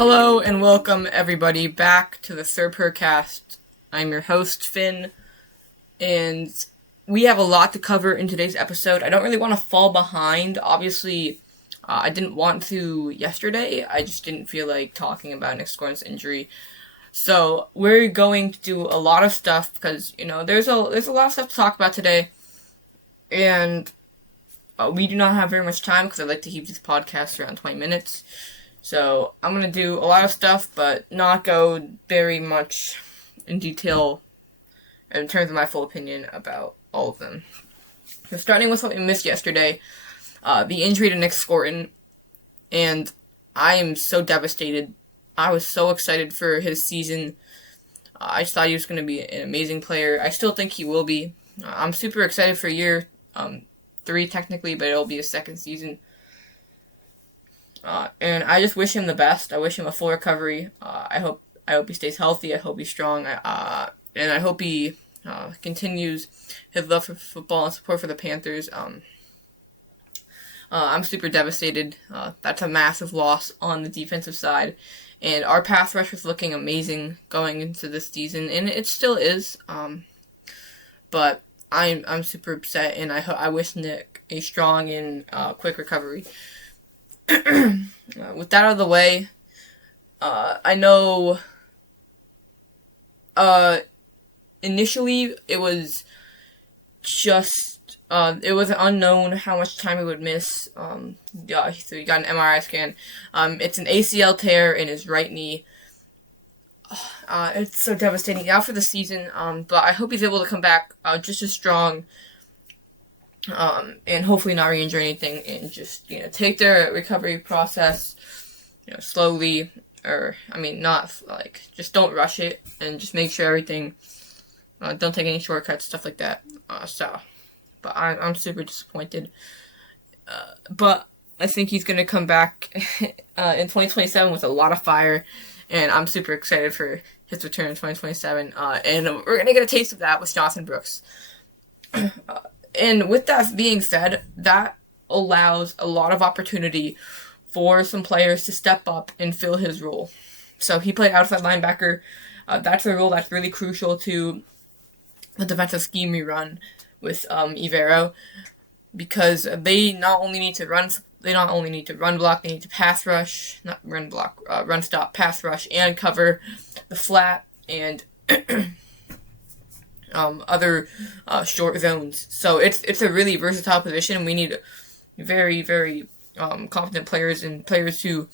Hello and welcome everybody back to the third Purrcast. I'm your host Finn, and we have a lot to cover in today's episode. I don't really want to fall behind. Obviously, I didn't want to yesterday. I just didn't feel like talking about Nick Scourton's injury. So we're going to do a lot of stuff because there's a lot of stuff to talk about today, and we do not have very much time because I like to keep these podcasts around 20 minutes. So I'm going to do a lot of stuff, but not go very much in detail in terms of my full opinion about all of them. So starting with what we missed yesterday, the injury to Nick Scourton, and I am so devastated. I was so excited for his season. I just thought he was going to be an amazing player. I still think he will be. I'm super excited for year 3 technically, but it'll be his second season. And I just wish him the best. I wish him a full recovery. I hope he stays healthy. I hope he's strong. And I hope he continues his love for football and support for the Panthers. I'm super devastated. That's a massive loss on the defensive side. And our pass rush was looking amazing going into this season, and it still is. But I'm super upset, and I wish Nick a strong and quick recovery. With that out of the way, I know initially it was just it was unknown how much time he would miss. So he got an MRI scan. It's an ACL tear in his right knee. It's so devastating. Out for the season, but I hope he's able to come back just as strong. And hopefully not re-injure anything, and just take their recovery process slowly, or not just don't rush it, and just make sure everything, don't take any shortcuts, stuff like that. But I'm super disappointed, but I think he's gonna come back in 2027 with a lot of fire, and I'm super excited for his return in 2027, and we're gonna get a taste of that with Jonathan Brooks. And with that being said, that allows a lot of opportunity for some players to step up and fill his role. So he played outside linebacker. That's a role that's really crucial to the defensive scheme we run with Evero, because they not only need to run block, they need to pass rush, not run block, run stop, pass rush, and cover the flat and other short zones. So it's a really versatile position. We need very, very confident players, and players who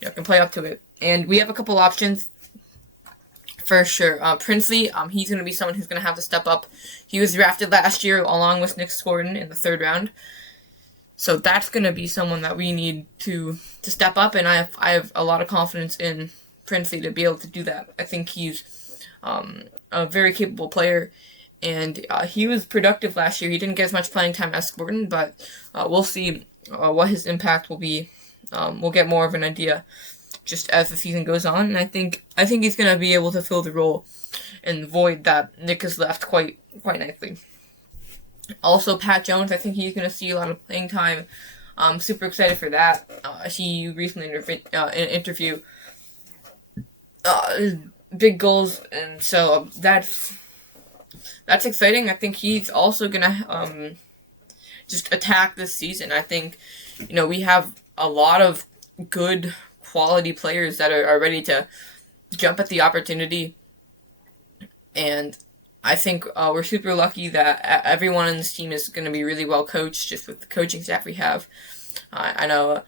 can play up to it. And we have a couple options for sure. Princely, he's going to be someone who's going to have to step up. He was drafted last year along with Nick Scourton in the 3rd round. So that's going to be someone that we need to step up, and I have a lot of confidence in Princely to be able to do that. I think he's a very capable player, and he was productive last year. He didn't get as much playing time as Scourton, but we'll see what his impact will be. We'll get more of an idea just as the season goes on, and I think he's going to be able to fill the role and the void that Nick has left quite nicely. Also, Pat Jones, I think he's going to see a lot of playing time. I'm super excited for that. He recently in an interview big goals, and so that's exciting. I think he's also gonna just attack this season. I think we have a lot of good quality players that are ready to jump at the opportunity, and I think we're super lucky that everyone on this team is going to be really well coached, just with the coaching staff we have. I know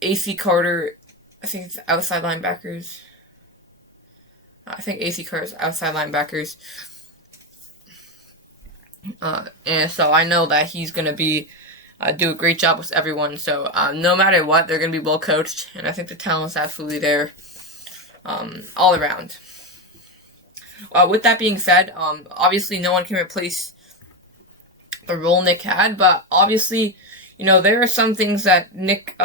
AC Carter, I think it's outside linebackers. AC Carter's outside linebackers. And so I know that he's going to be do a great job with everyone. So no matter what, they're going to be well coached. And I think the talent's absolutely there all around. With that being said, obviously no one can replace the role Nick had. But obviously, there are some things that Nick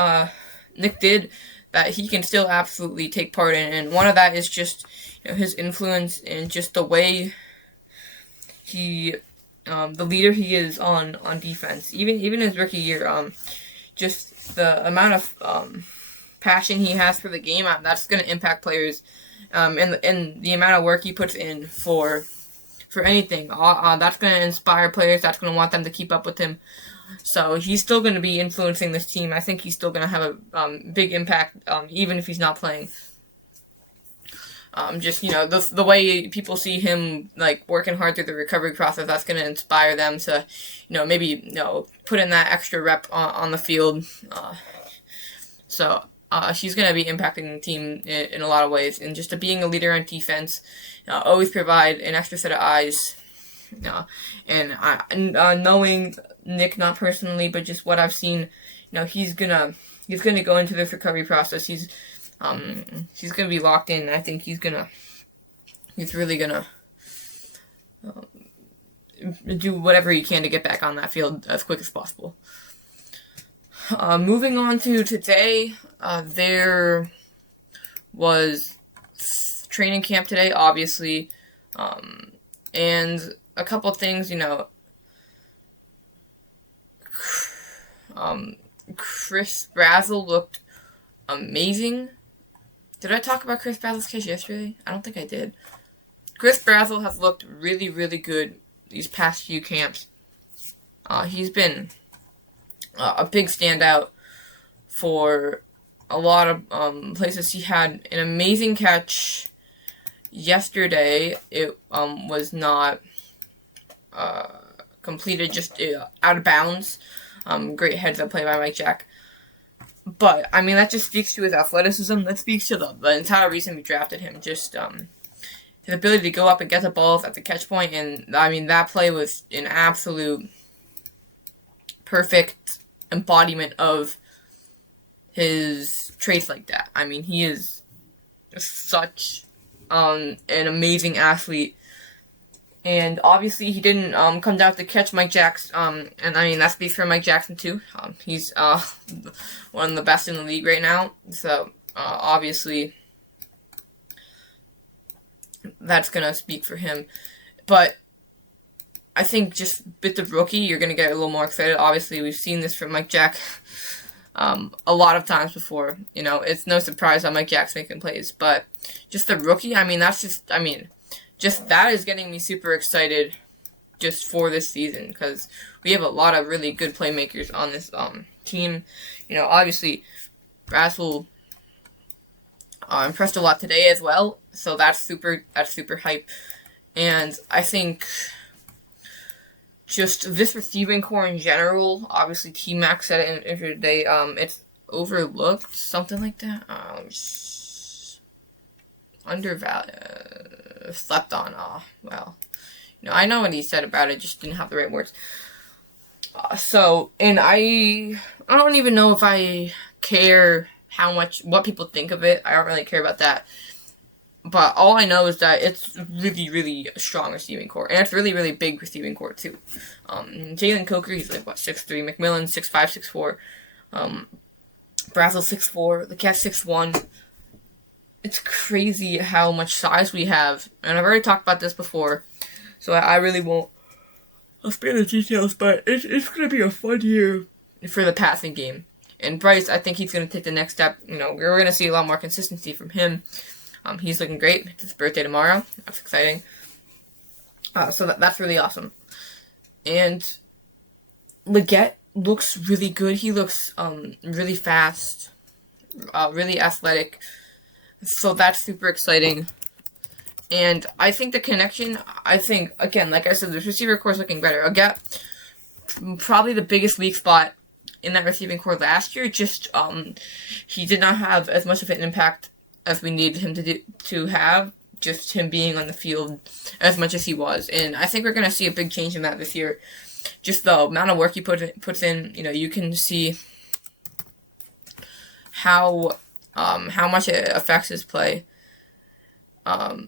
did that he can still absolutely take part in, and one of that is just his influence and just the way he, the leader he is on defense. Even his rookie year, just the amount of passion he has for the game, that's going to impact players, and the amount of work he puts in for anything. That's going to inspire players. That's going to want them to keep up with him. So he's still going to be influencing this team. I think he's still going to have a big impact, even if he's not playing. Just, the way people see him, like, working hard through the recovery process, that's going to inspire them to, maybe, put in that extra rep on the field. So she's going to be impacting the team in a lot of ways. And just to being a leader on defense, always provide an extra set of eyes. And knowing Nick, not personally, but just what I've seen, he's gonna go into this recovery process. He's gonna be locked in. I think he's really gonna do whatever he can to get back on that field as quick as possible. Moving on to today, there was training camp today, obviously, and a couple things, Chris Brazzell looked amazing. Did I talk about Chris Brazzell's case yesterday? I don't think I did. Chris Brazzell has looked really, really good these past few camps. He's been a big standout for a lot of places. He had an amazing catch yesterday. It was not completed, just out of bounds. Great heads-up play by Mike Jack. But, that just speaks to his athleticism. That speaks to the entire reason we drafted him. Just his ability to go up and get the balls at the catch point. And, that play was an absolute perfect embodiment of his traits like that. He is such an amazing athlete. And obviously he didn't come down to catch Mike Jackson. And that speaks for Mike Jackson too. He's one of the best in the league right now. So obviously that's gonna speak for him. But I think just with the rookie, you're gonna get a little more excited. Obviously, we've seen this from Mike Jack a lot of times before. It's no surprise that Mike Jack's making plays. But just the rookie, that's just just that is getting me super excited just for this season, because we have a lot of really good playmakers on this team. Obviously, Brazzell impressed a lot today as well, so that's super hype. And I think just this receiving core in general, obviously T-Mac said it in an interview today, it's overlooked, something like that. Undervalued, slept on. I know what he said about it, just didn't have the right words. And I don't even know if I care what people think of it. I don't really care about that. But all I know is that it's really, really a strong receiving core. And it's really, really big receiving core, too. Jalen Coker, he's 6'3". McMillan, 6'5", 6'4". Brazzell, 6'4". The Cat, 6'1". It's crazy how much size we have. And I've already talked about this before, so I really won't spare the details, but it's going to be a fun year for the passing game. And Bryce, I think he's going to take the next step. We're going to see a lot more consistency from him. He's looking great. It's his birthday tomorrow. That's exciting. So that's really awesome. And Leggett looks really good. He looks really fast, really athletic. So that's super exciting. And I think the connection, again, like I said, the receiver core is looking better. Leggett, probably the biggest weak spot in that receiving core last year. Just he did not have as much of an impact as we needed him to have, just him being on the field as much as he was. And I think we're going to see a big change in that this year. Just the amount of work he puts in, you can see how much it affects his play. And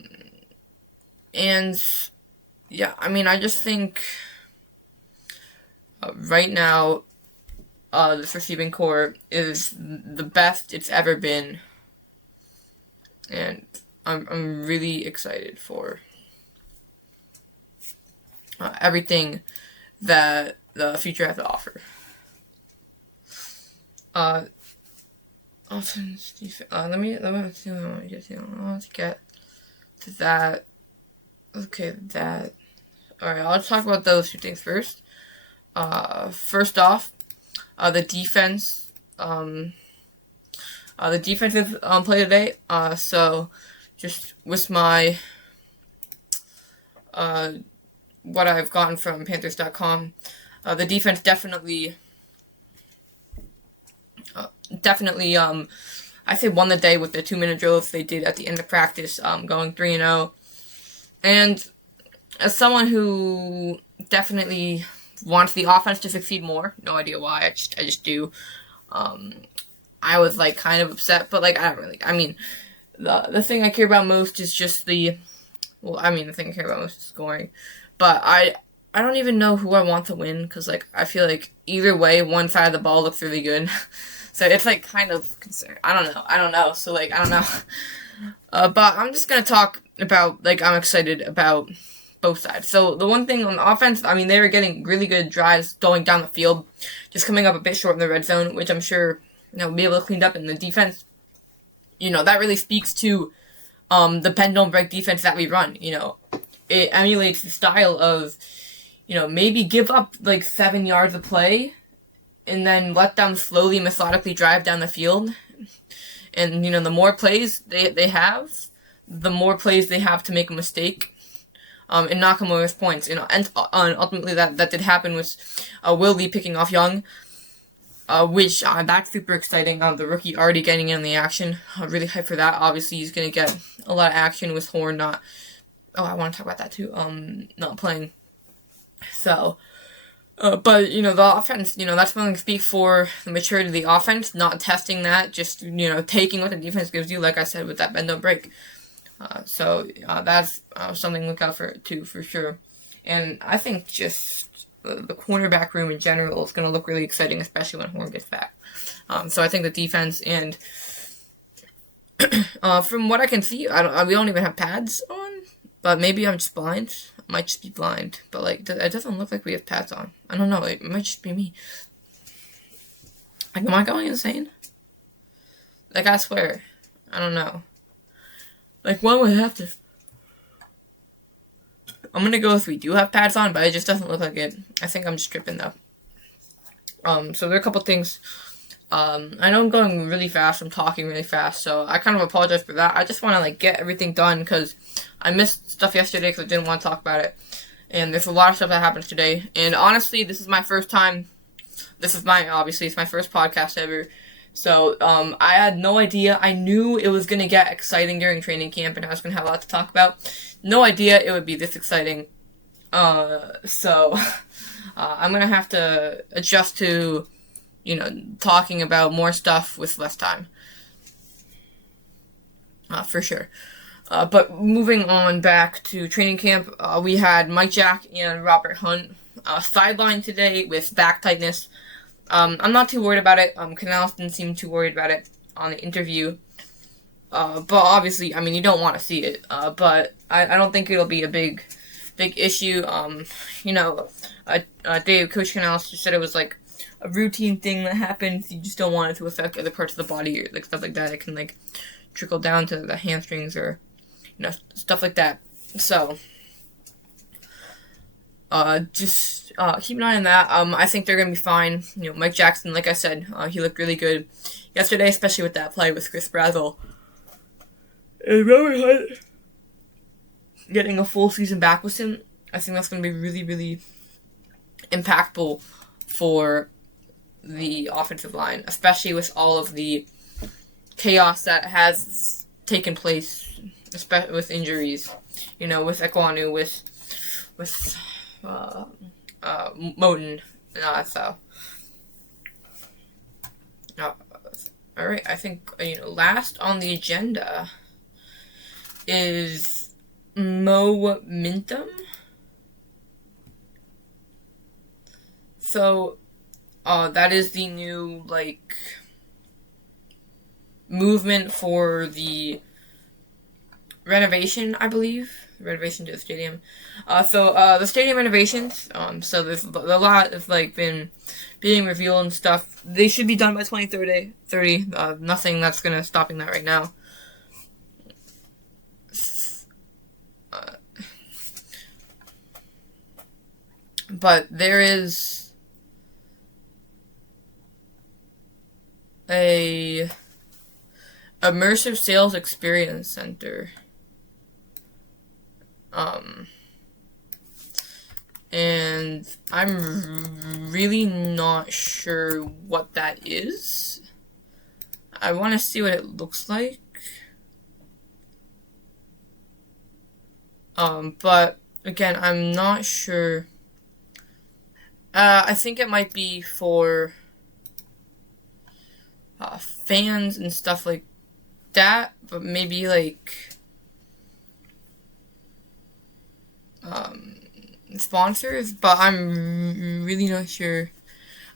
yeah, I just think right now this receiving core is the best it's ever been. And I'm really excited for everything that the future has to offer. Offense, defense. Let me see what I want to get to. I want to get to that. Okay, that. Alright, I'll talk about those two things first. First off, the defense. The defensive play today. So, just with my what I've gotten from Panthers.com, the defense definitely, I say won the day with the 2-minute drills they did at the end of practice, going 3-0. And as someone who definitely wants the offense to succeed more, no idea why, I just do. I was like kind of upset, but like I don't really. I mean, the thing I care about most is just the thing I care about most is scoring. But I don't even know who I want to win, because like I feel like either way, one side of the ball looks really good. So it's like kind of concerned. I don't know. So like I don't know. But I'm just gonna talk about, like, I'm excited about both sides. So the one thing on the offense, I mean, they were getting really good drives going down the field, just coming up a bit short in the red zone, which I'm sure we'll be able to clean up in the defense. That really speaks to the bend don't break defense that we run. It emulates the style of, maybe give up like 7 yards of play and then let them slowly, methodically drive down the field. And, the more plays they have, the more plays they have to make a mistake and knock them away with points. And ultimately that did happen with Willie picking off Young, which that's super exciting. The rookie already getting in the action. I'm really hyped for that. Obviously, he's going to get a lot of action with Horn not... Oh, I want to talk about that too. Not playing. So... but, the offense, that's something to speak for the maturity of the offense, not testing that, just, taking what the defense gives you, like I said, with that bend don't break. So that's something to look out for, too, for sure. And I think just the cornerback room in general is going to look really exciting, especially when Horn gets back. So I think the defense and, from what I can see, we don't even have pads on, but maybe I'm just blind. Might just be blind, but like it doesn't look like we have pads on. I don't know. It might just be me. Like, am I going insane? Like, I swear, I don't know. Like, one would have to. I'm gonna go with we do have pads on, but it just doesn't look like it. I think I'm just tripping though. So there are a couple things. I know I'm going really fast. I'm talking really fast, so I kind of apologize for that. I just want to like get everything done because I missed stuff yesterday because I didn't want to talk about it. And there's a lot of stuff that happens today. And honestly, this is my first time. Obviously, it's my first podcast ever. So, I had no idea. I knew it was going to get exciting during training camp and I was going to have a lot to talk about. No idea it would be this exciting. So, I'm going to have to adjust to, talking about more stuff with less time. For sure. But moving on back to training camp, we had Mike Jack and Robert Hunt sidelined today with back tightness. I'm not too worried about it. Canales didn't seem too worried about it on the interview. But obviously, I mean, you don't want to see it. But I don't think it'll be a big issue. Coach Canales just said it was like a routine thing that happens. You just don't want it to affect other parts of the body or like stuff like that. It can like trickle down to the hamstrings or stuff like that. So just keep an eye on that. I think they're gonna be fine. Mike Jackson, like I said, he looked really good yesterday, especially with that play with Chris Brazzell. And Robert Hunt getting a full season back with him, I think that's gonna be really, really impactful for the offensive line, especially with all of the chaos that has taken place, especially with injuries. With Ekwonu, with Moten. Alright, I think, last on the agenda is momentum. So, that is the new, movement for the renovation, I believe. renovation to the stadium. The stadium renovations. So there's a lot of like been being revealed and stuff. They should be done by 2030. Nothing that's gonna stopping that right now. But there is a immersive sales experience center. And I'm really not sure what that is. I want to see what it looks like. But again, I'm not sure. I think it might be for fans and stuff like that, but maybe like sponsors, but I'm really not sure.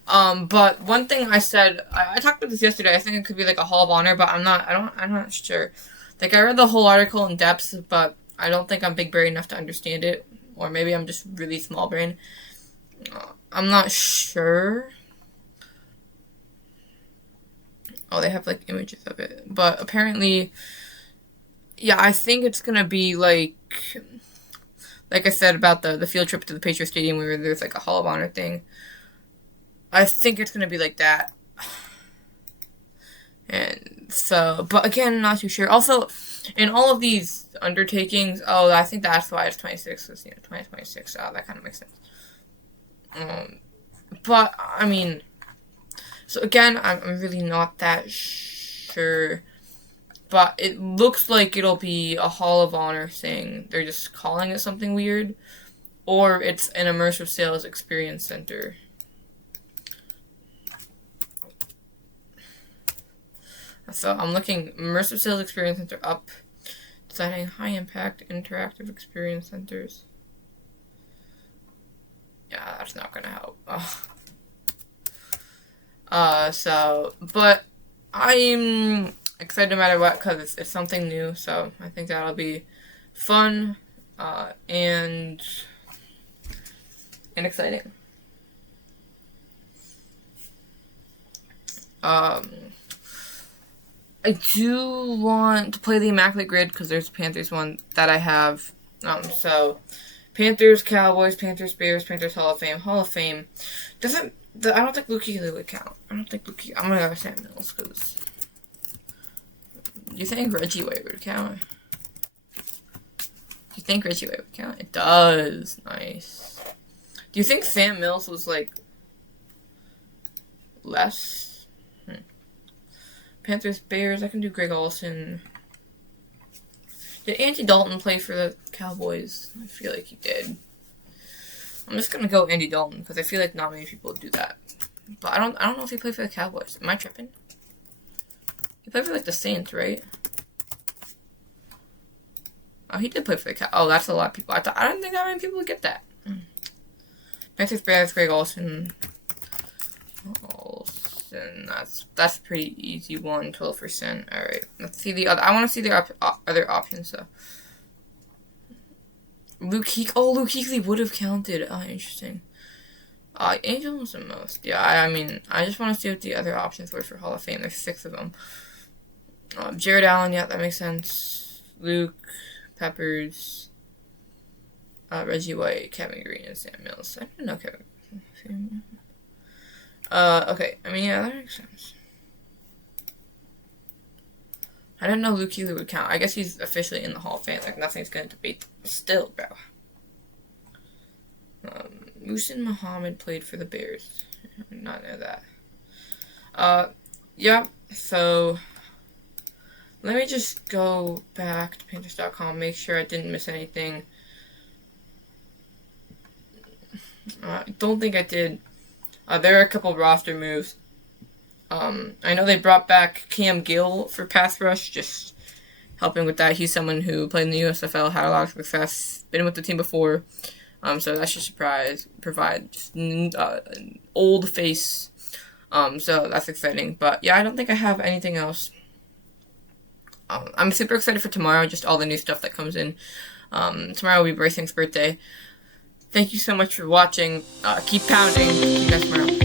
But one thing I said, I talked about this yesterday. I think it could be like a Hall of Honor, but I'm not sure. Like I read the whole article in depth, but I don't think I'm big brain enough to understand it, or maybe I'm just really small brain. I'm not sure. Oh, they have like images of it, but apparently, yeah, I think it's gonna be like I said about the field trip to the Patriot Stadium where there's like a Hall of Honor thing. I think it's gonna be like that. And so, but again, not too sure. Also, in all of these undertakings, I think that's why it's 26. 2026. Oh, that kind of makes sense. But I mean, so again, I'm really not that sure. But it looks like it'll be a Hall of Honor thing. They're just calling it something weird. Or it's an immersive sales experience center. So I'm looking immersive sales experience center up. Designing high impact interactive experience centers. Yeah, that's not gonna help. But I'm excited no matter what because it's something new. So I think that'll be fun and exciting. I do want to play the Immaculate Grid because there's a Panthers one that I have. So Panthers, Cowboys, Panthers, Bears, Panthers, Hall of Fame. Hall of Fame I don't think Luke Kuechly would count. I'm gonna go with Sam Mills because. Do you think Reggie White would count? Do you think Reggie White would count? It does. Nice. Do you think Sam Mills was like less? Panthers, Bears. I can do Greg Olsen. Did Andy Dalton play for the Cowboys? I feel like he did. I'm just gonna go Andy Dalton because I feel like not many people do that. But I don't know if he played for the Cowboys. Am I tripping? He played for like the Saints, right? Oh, he did play for the Cowboys. Oh, that's a lot of people. I didn't think that many people would get that. Panthers, Bears, Greg Olsen. That's a pretty easy one. 12%. All right. Let's see the other. I want to see the other options though. Luke Kuechly would have counted. Oh, interesting. Angel was the most. Yeah, I mean, I just want to see what the other options were for Hall of Fame. There's 6 of them. Jared Allen, yeah, that makes sense. Luke, Peppers, Reggie White, Kevin Green, and Sam Mills. I didn't know Kevin Green. Okay. I mean, yeah, that makes sense. I didn't know Luke Kuechly would count. I guess he's officially in the Hall of Fame. Like, nothing's gonna debate. Still, bro. Muhsin Muhammad played for the Bears. I did not know that. Yeah, so let me just go back to Panthers.com, make sure I didn't miss anything. I don't think I did. There are a couple roster moves. I know they brought back Cam Gill for pass rush, just helping with that. He's someone who played in the USFL, had a lot of success, been with the team before. So that's just provide just an old face. So that's exciting. But yeah, I don't think I have anything else. I'm super excited for tomorrow, just all the new stuff that comes in. Tomorrow will be Bracing's birthday. Thank you so much for watching. Keep pounding. See you guys tomorrow.